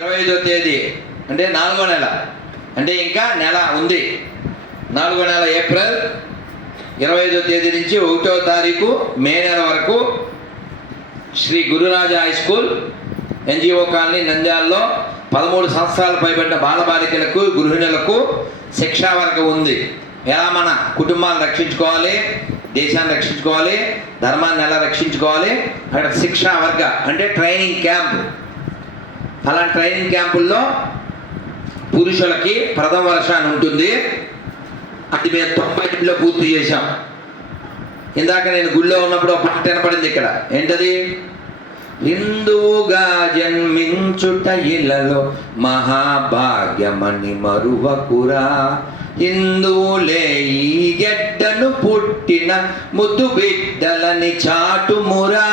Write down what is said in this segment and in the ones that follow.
25వ తేదీ అంటే 4వ నెల, అంటే ఇంకా నెల ఉంది. 4వ నెల ఏప్రిల్ 25వ తేదీ నుంచి 1వ తారీఖు మే నెల వరకు Shri Gururaja high school NGO colony నంద్యాలలో 13 సంవత్సరాలు పైబడిన బాలబాలికలకు గృహిణులకు శిక్షా వర్గం ఉంది. ఎలా మన కుటుంబాన్ని రక్షించుకోవాలి, దేశాన్ని రక్షించుకోవాలి, ధర్మాన్ని ఎలా రక్షించుకోవాలి, అక్కడ శిక్షా వర్గ అంటే ట్రైనింగ్ క్యాంప్. అలాంటి ట్రైనింగ్ క్యాంపుల్లో పురుషులకి ప్రథమ వర్ష అని ఉంటుంది. అది మేము 90లో పూర్తి చేశాం. ఇందాక నేను గుళ్ళో ఉన్నప్పుడు ఒక పాట వినపడింది ఇక్కడ. ఏంటది? హిందువుగా జన్మించుట ఇలలో మహాభాగ్యమని మరువకురా, హిందువులే ఈ గెడ్డను పుట్టిన ముద్దు బిడ్డలని చాటుమురా,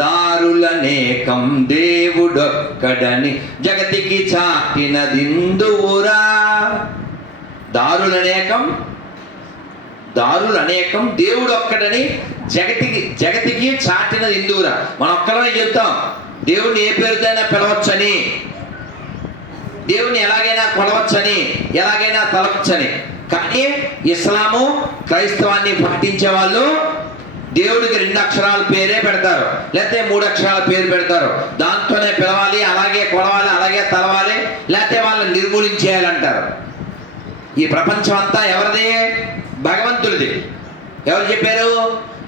దారులనేకం దేవుడొక్కడని జగతికి చాటినది హిందువురా. దారులనేకం దేవుడొక్కడని జగతికి చాటినది హిందువురా. మనం ఒక్కడనే చెప్తాం దేవుణ్ణి ఏ పేరుతోనైనా పిలవచ్చని, దేవుని ఎలాగైనా కొలవచ్చని, ఎలాగైనా తలవచ్చని. కానీ ఇస్లాము క్రైస్తవాన్ని పాటించే వాళ్ళు దేవుడికి 2 అక్షరాల పేరే పెడతారు, లేకపోతే 3 అక్షరాల పేరు పెడతారు. దాంతోనే పిలవాలి, అలాగే కొలవాలి, అలాగే తలవాలి, లేకపోతే వాళ్ళని నిర్మూలించేయాలంటారు. ఈ ప్రపంచం అంతా ఎవరిది? భగవంతుడిది. ఎవరు చెప్పారు?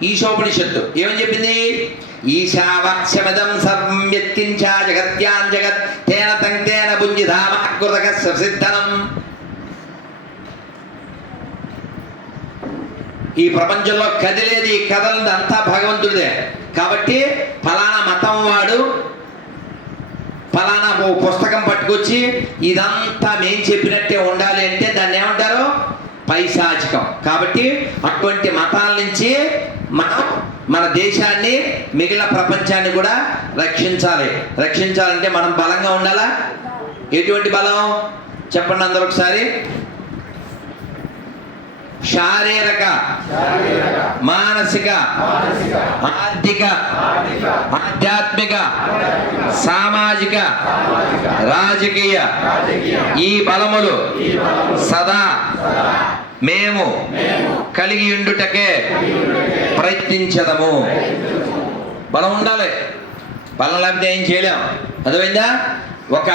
ఈశోపనిషత్తు ఏమని చెప్పింది? ఈశావాస్యమిదం సర్వం యత్కించ జగత్యాం జగత్ తేన తంతేన భుంజిధామకృతక సిద్ధనం. ఈ ప్రపంచంలో కదిలేది కదలది అంతా భగవంతుడిదే. కాబట్టి ఫలానా మతం వాడు ఫలానా ఓ పుస్తకం పట్టుకొచ్చి ఇదంతా మేం చెప్పినట్టే ఉండాలి అంటే దాన్ని ఏమంటారు? పైశాచికం. కాబట్టి అటువంటి మతాల నుంచి మనం మన దేశాన్ని, మిగిలిన ప్రపంచాన్ని కూడా రక్షించాలంటే మనం బలంగా ఉండాలా? ఎటువంటి బలం చెప్పండి అందరూ ఒకసారి. శారీరక, మానసిక, ఆర్థిక, ఆధ్యాత్మిక, సామాజిక, రాజకీయ ఈ బలములు సదా మేము కలిగి ఉండుటకే ప్రయత్నించదము. బలం ఉండాలి, బలం లేకపోతే ఏం చేయలేం. అర్థమైందా? ఒక